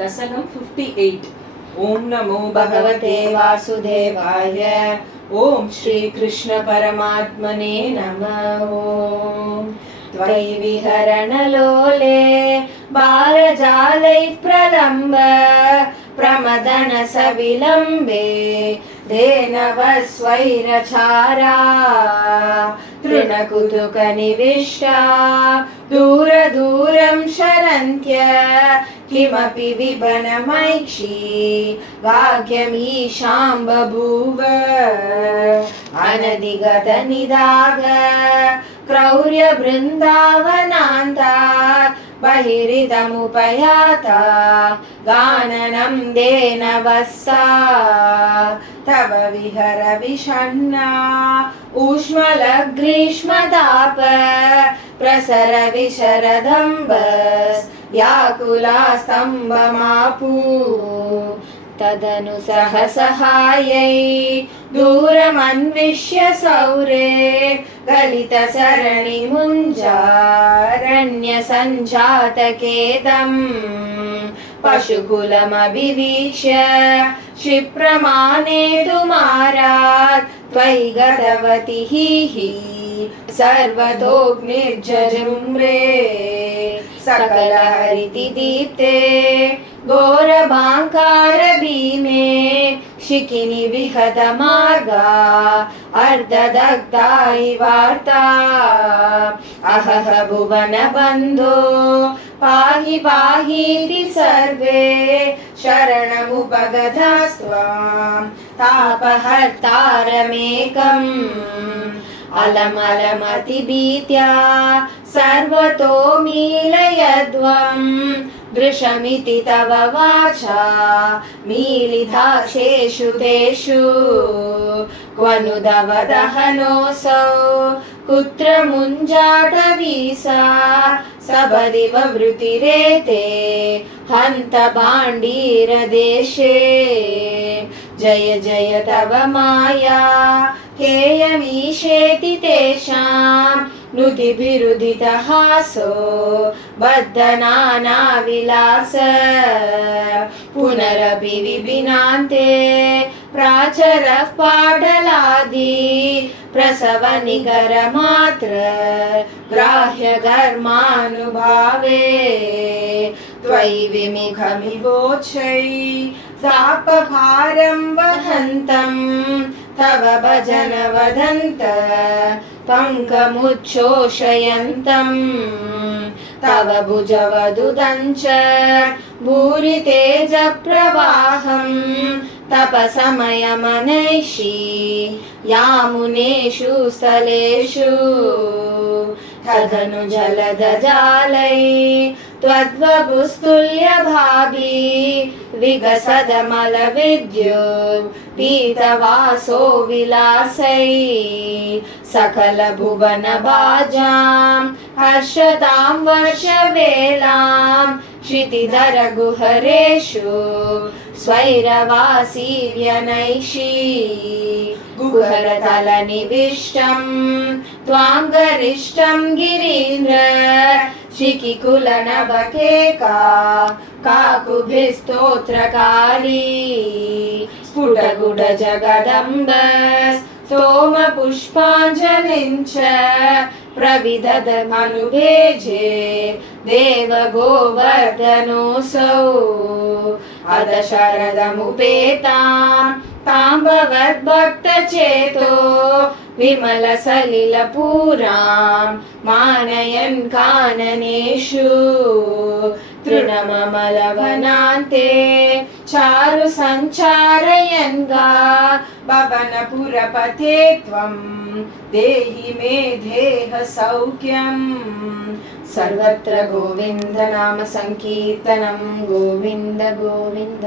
दशकं 58। ओम नमो भगवते वासुदेवाय। ओम श्री कृष्ण परमात्मने नमः। ओम त्वयि विहरणलोले बालजालैः प्रलम्ब प्रमदन सविलम्बे धेनवस्वैरचारा तृणकुतुकनिविष्टा दूरदूरं शरन्त्य किमपि विबनमैक्षी भाग्यमीशां बभूव अनधिगतनिदाघ क्रौर्यबृन्दावनान्तात् बहिरिदमुपयाता गाननं देनवस्सा तव विहर विषण्णा ऊष्मलग्रीष्मताप प्रसर विशरदम्बस् व्याकुलास्तम्भमापू तदनु सहसहायै दूरमन्विष्य सौरे गलितसरणिमुञ्जारण्यसञ्जातकेदम् पशुकुलमभिवीक्ष्य क्षिप्रमानेतुमारात् त्वयि गतवती हि सर्वतोऽग्निर्जृम्रे सकलहरिति दीप्ते घोरभाङ्कार भीमे शिखिनि विहतमार्गा अर्धदग्धा इवार्ता अहह भुवनबन्धो पाहि पाहीति सर्वे शरणमुपगतास्त्वां तापहर्तारमेकम् अलमलमतिभीत्या सर्वतो मीलयध्वं दृशमिति तव वाचा मीलिताक्षेषु तेषु क्वनु तव दहनोऽसौ कुत्र मुञ्जाटवीसा सबदिव वृतिरेते हन्त भाण्डीरदेशे जय जय तव माया केयमीशेति तेषां नुतिभिरुदितहासो बद्धनानाविलास पुनरपि विभिनान्ते प्राचरः पाटलादि प्रसवनिकरमात्र ग्राह्यकर्मानुभावे त्वयि विमुखमिवोचै सापभारं वहन्तं तव भजन वदन्त पङ्कमुच्छोषयन्तं तव भुजवदुदञ्च भूरि तेजप्रवाहं तपसमयमनैषी यामुनेषु स्थलेषु तदनु जलदजालै त्वद्वपुस्तुल्यभाभी विगसदमलविद्युत् पीतवासो विलासै सकलभुवनभाजां हर्षतां वर्षवेलां क्षितिधरगुहरेषु स्वैरवासी व्यनैषी गुहरतलनिविष्टं त्वां गरिष्ठं गिरीन्द्र शिखिकुलनभकेका काकुभिस्तोत्रकाली स्फुटगुडजगदम्ब स्तोमपुष्पाञ्जलिं च प्रविदधमनुभेजे देवगोवर्धनोऽसौ अध शरदमुपेतां तां भवद्भक्तचेतो विमलसलिलपूरां मानयन् काननेषु तृणममलवनान्ते चारु सञ्चारयन् गा भवनपुरपते त्वं देहि मे देह सौख्यम्। सर्वत्र गोविन्द नाम संकीर्तनं गोविन्द गोविन्द।